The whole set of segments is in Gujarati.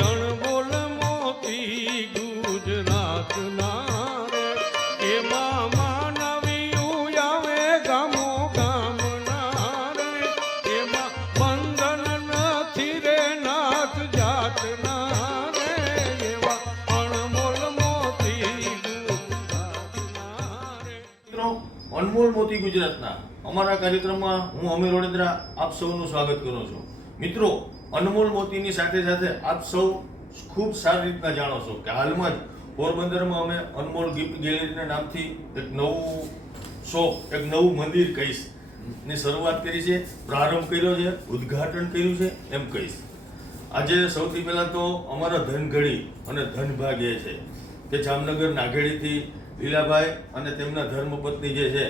અણમોલ મોતી ગુજરાતના રે એમાં માનવીયું આવે ગામો ગામના રે એમાં બંધન નથી રે નાથ જાતના રે એવા અણમોલ મોતી ગુજરાતના રે. અનમોલ મોતી ગુજરાતના અમારા કાર્યક્રમમાં હું અમીર વડોદરા આપ સૌનું સ્વાગત કરું છું. મિત્રો, અનમોલ મોતીની સાથે સાથે આપ સૌ ખૂબ સારી રીતના જાણો છો કે હાલમાં જ પોરબંદરમાં અમે અનમોલ ગિફ્ટ ગેલેરીના નામથી એક નવું શોપ, એક નવું મંદિર કહીશ ની શરૂઆત કરી છે, પ્રારંભ કર્યો છે, ઉદ્ઘાટન કર્યું છે એમ કહીશ. આજે સૌથી પહેલાં તો અમારા ધનઘડી અને ધનભાગ એ છે કે જામનગર નાઘેડીથી લીલાભાઈ અને તેમના ધર્મપત્ની જે છે,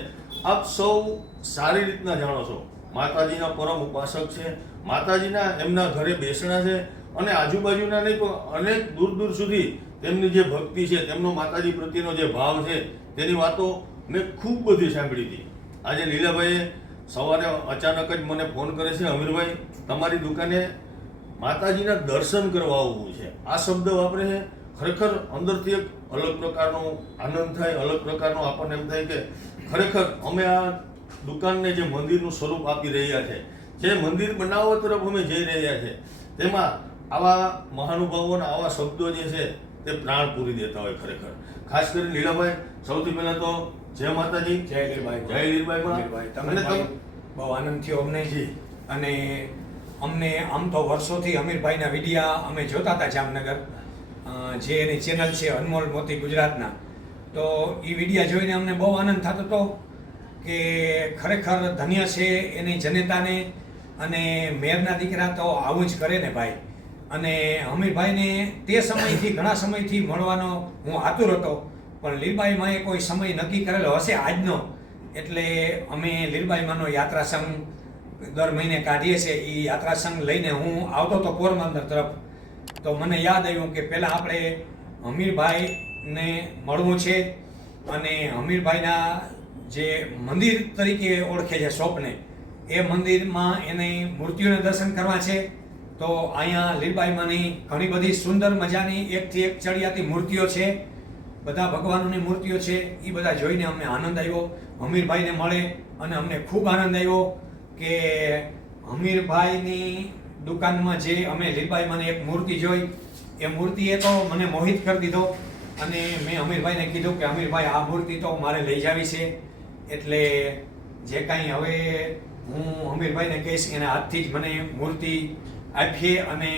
આપ સૌ સારી રીતના જાણો છો, માતાજીના પરમ ઉપાસક છે. માતાજીના એમના ઘરે બેસણા છે અને આજુબાજુના નહીં પણ અનેક દૂર દૂર સુધી તેમની જે ભક્તિ છે, તેમનો માતાજી પ્રત્યેનો જે ભાવ છે, તેની વાતો મેં ખૂબ બધી સાંભળી હતી. આજે લીલાભાઈએ સવારે અચાનક જ મને ફોન કરે છે, અમીરભાઈ તમારી દુકાને માતાજીના દર્શન કરવા આવવું છે. આ શબ્દ વાપરે છે. ખરેખર અંદરથી એક અલગ પ્રકારનો આનંદ થાય, અલગ પ્રકારનો આપણને એમ થાય કે ખરેખર અમે આ દુકાનને જે મંદિરનું સ્વરૂપ આપી રહ્યા છે, જે મંદિર બનાવવા તરફ અમે જઈ રહ્યા છે, તેમાં આવા મહાનુભાવોના આવા શબ્દો જે છે તે પ્રાણ પૂરી દેતા હોય. ખરેખર ખાસ કરીને લીલાભાઈ, સૌથી પહેલા તો જય માતાજી. જય લીરભાઈ. જય લીરભાઈ. તમને બહુ આનંદ થયો અમને. અને અમને આમ તો વર્ષોથી અમીરભાઈના વિડીયા અમે જોતા હતા જામનગર, જે એની ચેનલ છે અનમોલ મોતી ગુજરાતના. તો એ વિડીયા જોઈને અમને બહુ આનંદ થતો હતો કે ખરેખર ધન્ય છે એની જનતાને, અને મેરના દીકરા તો આવું જ કરે ને ભાઈ. અને અમીરભાઈને તે સમયથી, ઘણા સમયથી મળવાનો હું આતુર હતો, પણ લીરબાઈમાંએ કોઈ સમય નક્કી કરેલો હશે આજનો, એટલે અમે લીરબાઈમાંનો યાત્રા સંઘ દર મહિને કાઢીએ છીએ. એ યાત્રા સંઘ લઈને હું આવતો હતો પોરબંદર તરફ. તો મને યાદ આવ્યું કે પહેલાં આપણે અમીરભાઈને મળવું છે, અને અમીરભાઈના જે મંદિર તરીકે ઓળખે છે શોપને, એ મંદિરમાં એની મૂર્તિઓને દર્શન કરવા છે. તો અહીંયા લીરબાઈમાંની ઘણી બધી સુંદર મજાની એકથી એક ચડિયાતી મૂર્તિઓ છે, બધા ભગવાનોની મૂર્તિઓ છે. એ બધા જોઈને અમને આનંદ આવ્યો, અમીરભાઈને મળે, અને અમને ખૂબ આનંદ આવ્યો કે અમીરભાઈની દુકાનમાં જે અમે લીરબાઈમાંની એક મૂર્તિ જોઈ, એ મૂર્તિએ તો મને મોહિત કરી દીધો. અને મેં અમીરભાઈને કીધું કે અમીરભાઈ, આ મૂર્તિ તો મારે લઈ જાવી છે. એટલે જે કાંઈ હવે હું અમીરભાઈને કહીશ, એના હાથથી જ મને મૂર્તિ આપીએ, અને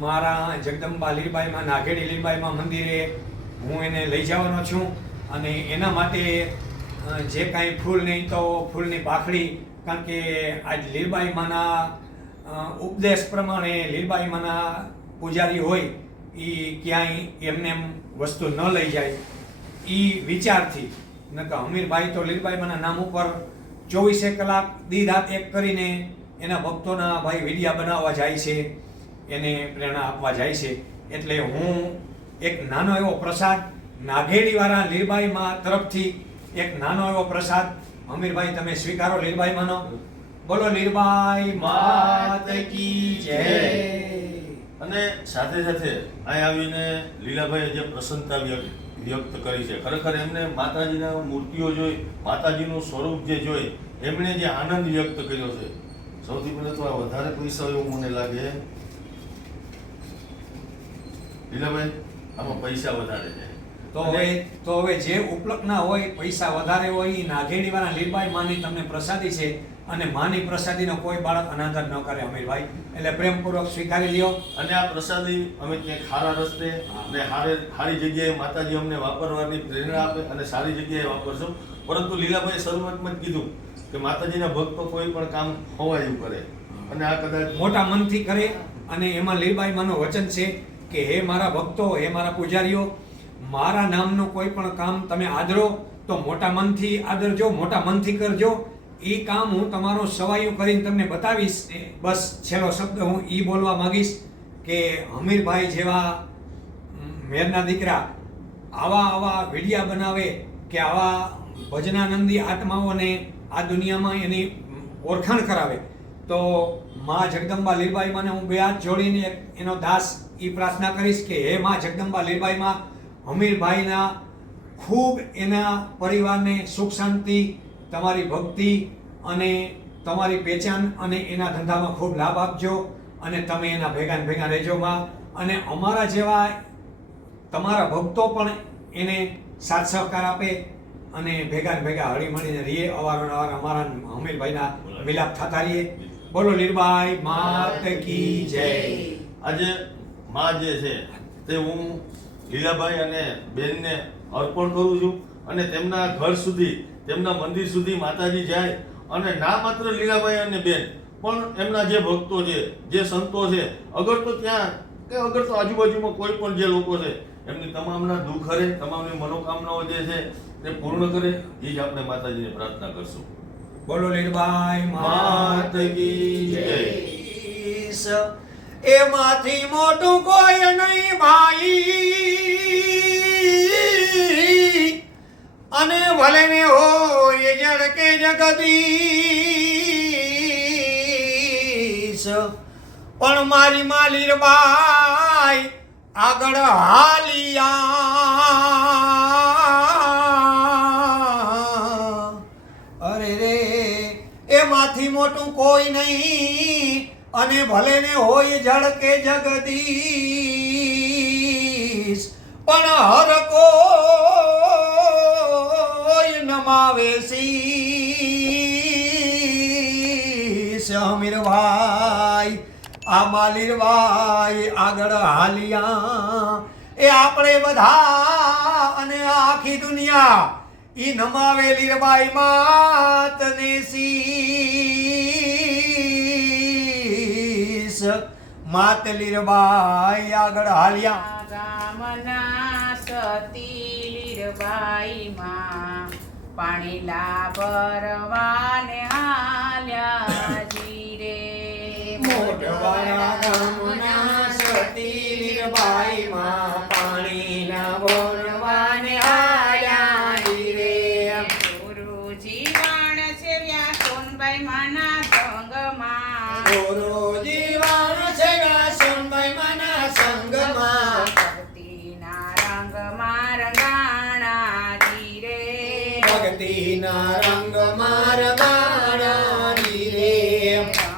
મારા જગદંબા લીરબાઈમાં, નાઘેડી લીરબાઈમાં મંદિરે હું એને લઈ જવાનો છું. અને એના માટે જે કાંઈ ફૂલ નહીં તો ફૂલની પાખડી, કારણ કે આજ લીરબાઈમાંના ઉપદેશ પ્રમાણે લીરબાઈમાંના પૂજારી હોય એ ક્યાંય એમને એમ વસ્તુ ન લઈ જાય, એ વિચારથી. નકર અમીરભાઈ તો લીરબાઈમાંના નામ ઉપર 24 કલાક દી રાત એક કરીને એના ભક્તોના ભાઈ વિડીયા બનાવવા જાય છે, એને પ્રેરણા આપવા જાય છે. એટલે હું એક નાનો એવો પ્રસાદ નાઘેડીવાળા લીરબાઈમાં તરફથી એક નાનો એવો પ્રસાદ, અમીરભાઈ તમે સ્વીકારો લીરબાઈમાંનો. બોલો લીરબાઈ માત કી જય. અને સાથે સાથે અહીં આવીને લીલાભાઈએ જે પ્રસન્નતા વ્યક્ત કરી છે, ખરેખર એમને માતાજીના મૂર્તિઓ જોઈ, માતાજીનું સ્વરૂપ જે જોઈ, એમણે જે આનંદ વ્યક્ત કર્યો છે. સૌથી પહેલા તો આ વધારે પૈસા એવું મને લાગે લીલાભાઈ, આમાં પૈસા વધારે છે. તો હવે જે ઉપલબ્ધ ના હોય, પૈસા વધારે હોય, એ નાઘેડીવાળા લીરબાઈ માની તમને પ્રસાદી છે, અને માની પ્રસાદીનો કોઈ બાળક અનાદર ન કરે અમીરભાઈ. એટલે પ્રેમપૂર્વક સ્વીકારી લ્યો. અને આ પ્રસાદી અમે ક્યાંક ખારા રસ્તે અને સારી જગ્યાએ માતાજી અમને વાપરવાની પ્રેરણા આપે, અને સારી જગ્યાએ વાપરશો. પરંતુ લીલાભાઈ શરૂઆતમાં જ કીધું કે માતાજીના ભક્તો કોઈ પણ કામ ખવાયું કરે, અને આ કદાચ મોટા મનથી કરે. અને એમાં લીરબાઈમાંનું વચન છે કે હે મારા ભક્તો, હે મારા પૂજારીઓ, મારા નામનું કોઈ પણ કામ તમે આદરો તો મોટા મનથી આદરજો, મોટા મનથી કરજો. એ કામ હું તમારું સવાયું કરીને તમને બતાવીશ. બસ છેલ્લો શબ્દ હું એ બોલવા માંગીશ કે અમીરભાઈ જેવા મેરના દીકરા આવા વિડીયા બનાવે, કે આવા ભજનાનંદી આત્માઓને આ દુનિયામાં એની ઓળખાણ કરાવે, તો માં જગદંબા લીરબાઈમાંને હું બે હાથ જોડીને એનો દાસ એ પ્રાર્થના કરીશ કે હે માં જગદંબા લીરબાઈમાં હમીરભાઈના ખૂબ એના પરિવારને સુખ શાંતિ, તમારી ભક્તિ અને તમારી પહેચાન અને એના ધંધામાં ખૂબ લાભ આપજો અને તમે એના ભેગા ને ભેગા રહેજો માં. અને અમારા જેવા તમારા ભક્તો પણ એને સાથ સહકાર આપે અને ભેગા ને ભેગા હળી મળીને રહીએ, અવારનવાર અમારા હમીરભાઈના મિલાપ થતા રહીએ. બોલો લીરબાઈ માત કી જય. આજે માં જે છે તે હું લીલાભાઈ અને બેનને અર્પણ કરું છું અને તેમના ઘર સુધી, તેમના મંદિર સુધી માતાજી જાય અને ના માત્ર લીલાભાઈ અને બેન પણ એમના જે ભક્તો છે, જે સંતો છે, અગર તો ત્યાં કે અગર તો આજુબાજુમાં કોઈ પણ જે લોકો છે એમની તમામના દુઃખ હરે, તમામની મનોકામનાઓ જે છે તે પૂર્ણ કરે, એ જ આપણે માતાજીને પ્રાર્થના કરશું. બોલો લીરબાઈ માત કી જય. એમાંથી મોટું કોઈ નહીં ભાઈ, અને ભલે ને હોય જડકે જગદીશ, પણ મારી માં લીરબાઈ આગળ હાલિયા. અરે રે એમાંથી મોટું કોઈ નહીં, અને ભલે ને હોય જડકે જગદીશ, પણ હર કોઈ નમાવે શીશ. હમીરભાઈ આ લીરબાઈ આગળ હાલિયા, એ આપણે બધા અને આખી દુનિયા ઈ નમાવે લીરબાઈ માતને શીશ. માત લીરબાઈ આગળ હાલ્યા. ગામના સતી લીરબાઈમાં પાણીલા ભરવાને હાલ્યા જીરે. મોઢવાડા ગામના સતી લીરબાઈમાં પાણીના ભરવાને હાલ્યા જીરે. ગુરુજી વાણ છે વ્યા સોનબાઈ માના સંગમાં. ગુરુજી વાણ છે વ્યા સોનબાઈ માના સંગમાં. ભક્તિના રંગમાં રંગાણા જીરે. ભક્તિના રંગમાં રંગાણા જીરે.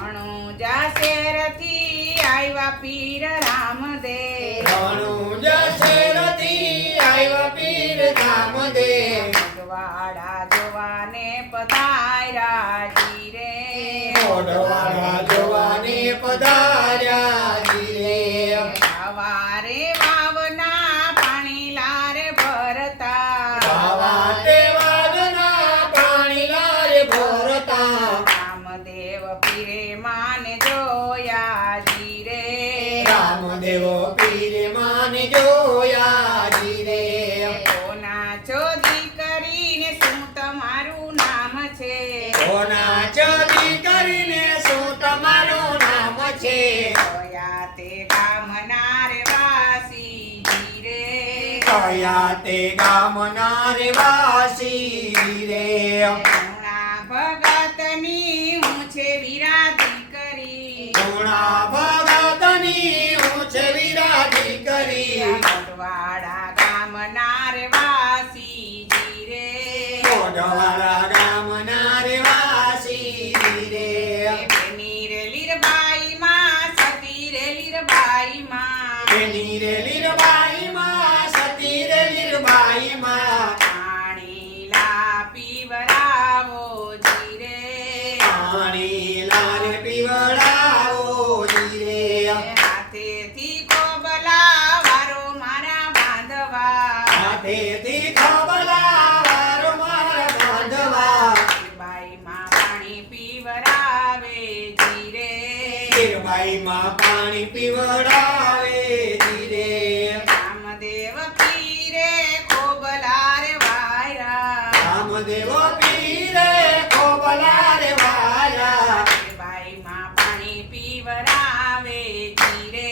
રણુજા શેરથી આવ્યા પીર રામદેવ. રણુજા શેરથી આવ્યા પીર રામદેવ. મોઢવાડા જોવાને પધાર્યા જીરે. મોઢવાડા જોવાને પધાર્યા જીરે. સવારે વાવના પાણી લારે ભરતા. વાવાતે વાદના પાણી લારે ભરતા. રામદેવ પીરે માને જોયા જીરે. રામદેવ પીરે માને જોયા જીરે. કોના ચોદી કરીને શું તમારું નામ છે? કોના ચડી કરીને શું તમારું નામ છે? જોયા તે ગામના રે વાસી જીરે. કયા તે ગામના રે વાસી રે. ગુણા ભગતની હું છે વિરાધી કરી. ગુણા ભગતની હું છે વિરાધી કરી. મોઢવાડા ગામના રે વાસી જીરે. મોઢવાડા ગામના રે વાસી રે. બેની રે લીરબાઈમાં સતી રે લીરબાઈમાં. એની રે લીરબાઈમાં સતી રે લીરબાઈમાં. પાણી લા પીવરાવો જીરે. પાણી લારે પીવડાવો જીરે. હાથેથી કોબલા વારો મારા બાંધવા. હાથેથી ખબલા વારો મારા બાંધવા. બાઈમાં પાણી પીવરાવે જીરે. લીરબાઈમાં પાણી પીવડાવે જીરે. રામદેવ પીરે કોબલા રે વાયરા. રામદેવ પીરે ખોબલા રે વાયા. બાઈમાં પાણી પીવરાવે જીરે.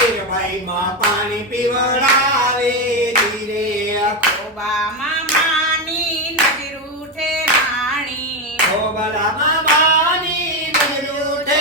લીરબાઈમાં પાણી પીવડાવે જીરે. ખોબામાં માની નજર ઉઠે રાણી. ખોબલામાં માની નજર ઉઠે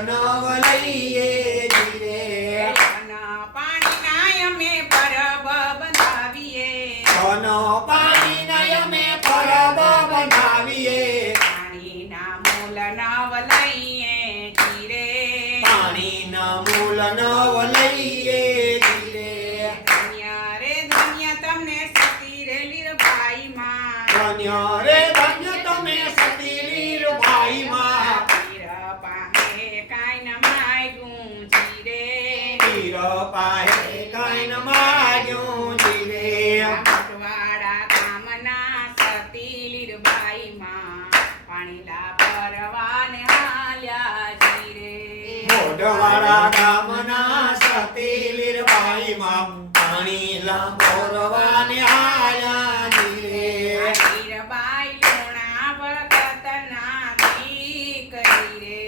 નવ લઈએ ધીરે અન પાણીના અમે પરબ બંધાવીએ અન પાણીના અમે પરબ બનાવીએ પાણીના મૂલ નવ લઈએ ધીરે પાણીના મૂલ નવ લઈએ ધીરે ધન્ય રે ધન્ય તમને સતી રે લીરબાઈમાં ધન્ય રે ધન્ય તમે સતી લીરબાઈમાં પીર પાહે કાંઈ ન માગ્યું જીરે પીર પાહે કાંઈ ન માગ્યું ધીરે મોટવાડા ગામના સતી લીરબાઈમાં પાણીલા પરવાને હાલ્યા જીરે મોઢવાડા ગામના સતી લીરબાઈમાં પાણી લાંબોરવાને આયા ધીરે લીરબાઈ લુણા ભગતના દીકરી રે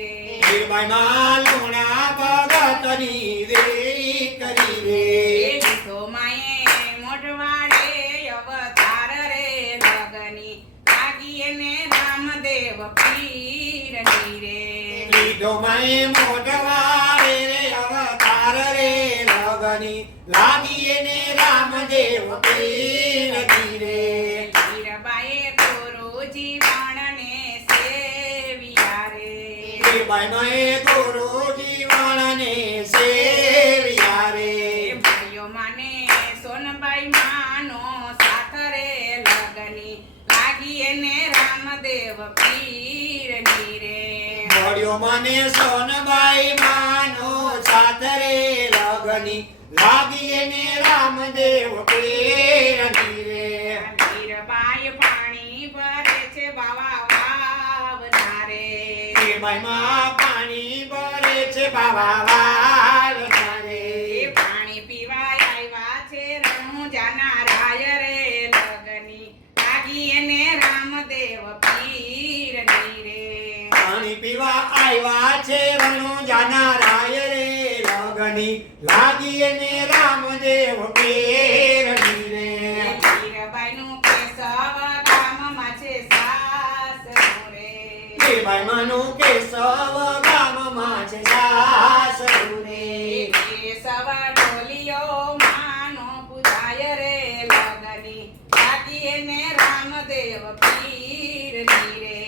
લીરબાઈમાં લુણા ભગતની દેરી કરી રે લીધો માએ મોઢવાડે અવતાર રે લગની લાગી એને રામદેવ પીરની રે લીધો માએ મોઢવાડે રે અવતાર રે લગની લાગી એને રામદેવ પીરની રે લીરબાઈએ ગુરુજી વાણને સેવ્યા રે લીરબાઈમાં ગુરુજી વાળાને સેવ્યા રે ભાઈઓ માને સોનબાઈ માનો સાથ રે લગની લાગી એને રામદેવ પીરની રે મળ્યો મને સોનબાઈ માનો સાથ રે લગની લાગી એને રામદેવ પ્રેરણી રે લીરબાઈ પાણી ભરે છે બાવા વાવના રે લીરબાઈમાં પાણી ભરે છે બાવા વાલના રે પાણી પીવાય આવ્યા છે રણુજાના રાય રે લગની લાગી એને રામદેવ પીરની રે પાણી પીવા આવ્યા છે રણુજાના રાય રે લગની લાગી એને રામદેવ પ્રેરણી રે લીરબાઈનું કેશવ ગામમાં છે સાસરું રે લીરબાઈ માનું કેશવ ગામમાં છે સાસરું રે કેશવ ઢોલિયો માનો પૂજાય રે લગની લાગી એને રામદેવ પીરની રે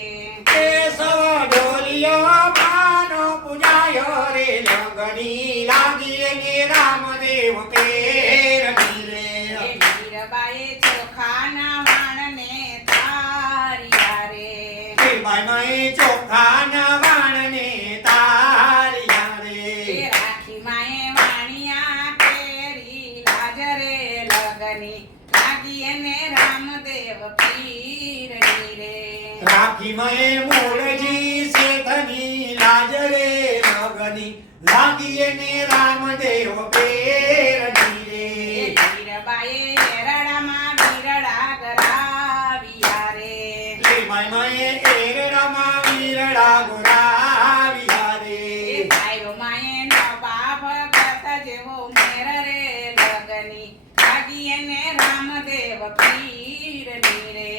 કેશવ ઢોલિયો માનો પૂજાયો રે લગની લાગી એને રામદેવ પ્રેરણી રે લીરબાઈએ ચોખાના વાણને તાર્યા રે લીરબાઈમાં ચોખાના વાણને તાર્યા રે રાખી માએ વાણિયા કેરી લાજ રે લગની લાગી એને રામદેવ પીરની રે રાખીમાં મૂળજી શેઠની લાજ રે લગની લાગી એને રામદેવ પ્રેરણી રે લીરબાઈએ એરડામાં વીરડા ગરાવ્યા રે લીરબાઈમાં એરડામાં વીરડા ગોરાવ્યા રે ભાઈઓ માએ નવા ભગત જેવો મેર રે લગની લાગી એને રામદેવ પીરની રે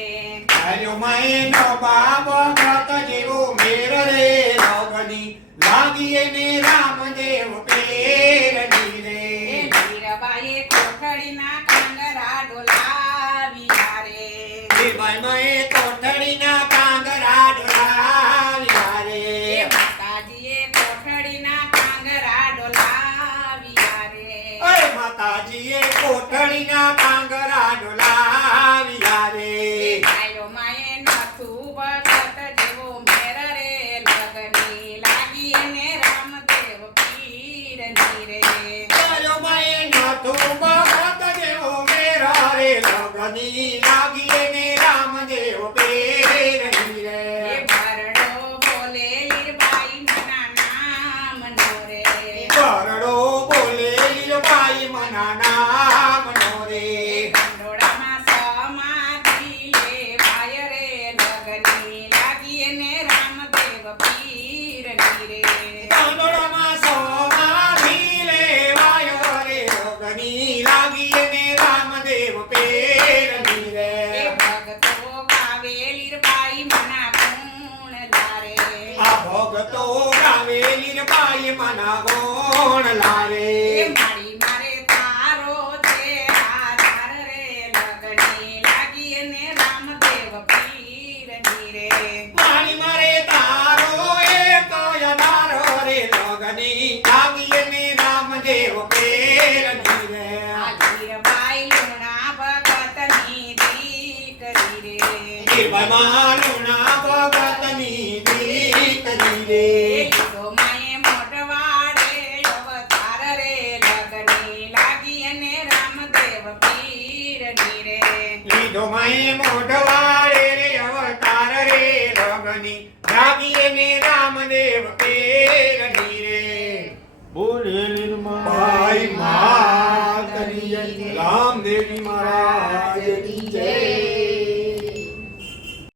આર્યોમાં નો બાપ ભગત જેવો મેર રે લગની લાગી એને રામદેવ પ્રેરણી રે લીરબાઈએ કોઠડીના કાંગરા ડોલાવ્યા રે લીરબાઈમાં કોઠડીના કાંગરા ડોલાવ્યા રે માતાજીએ કોઠડીના કાંગરા ડોલાવ્યા રે અરે માતાજીએ કોઠડીના કાંગરા ડોલાવ્યા રે ભાઈઓ માએ નથું ભગત જેવો મેર રે લગની લાગી એને રામદેવ પીરની રે આર્યોમાં નાથું ભગત જેવો મેર રે લગની લાગી એને રામદેવ પ્રેરણી રે ભરડો બોલે લીરબાઈ મના નામનો રે કરડો બોલે લીરબાઈ મના નામનો રે કંડોળામાં સમાધિ લેવાય રે લગની લાગી એને રામદેવ પીરની રે કાંદોડામાં સમાધિ લેવાયો રે લગની લાગી એને રામદેવ પ્રેરણી રે લીલબાઈ મના ગોણ લારે એ મારી મારે તારો છે આધાર રે લગને લાગી અને રામદેવ પીરની રે પાણી મારે તારો એક યધારો રે લગની લાગી ને રામદેવ પેરની રે આ હીરબાઈ લુણા ભગતની દીકરી રે નિર્ભયમાનું ના ભગતની દીકરી રે લીધો માએ મોઢવાડે અવતાર રે લગને લાગી અને રામદેવ પીરની રે લીધો માએ મોઢવાડે રે અવતાર રે લગની લાગી ને રામદેવ પેરની રે બોલે લીલમાં ભાઈ માતની જય રામદેવજી મહારાજ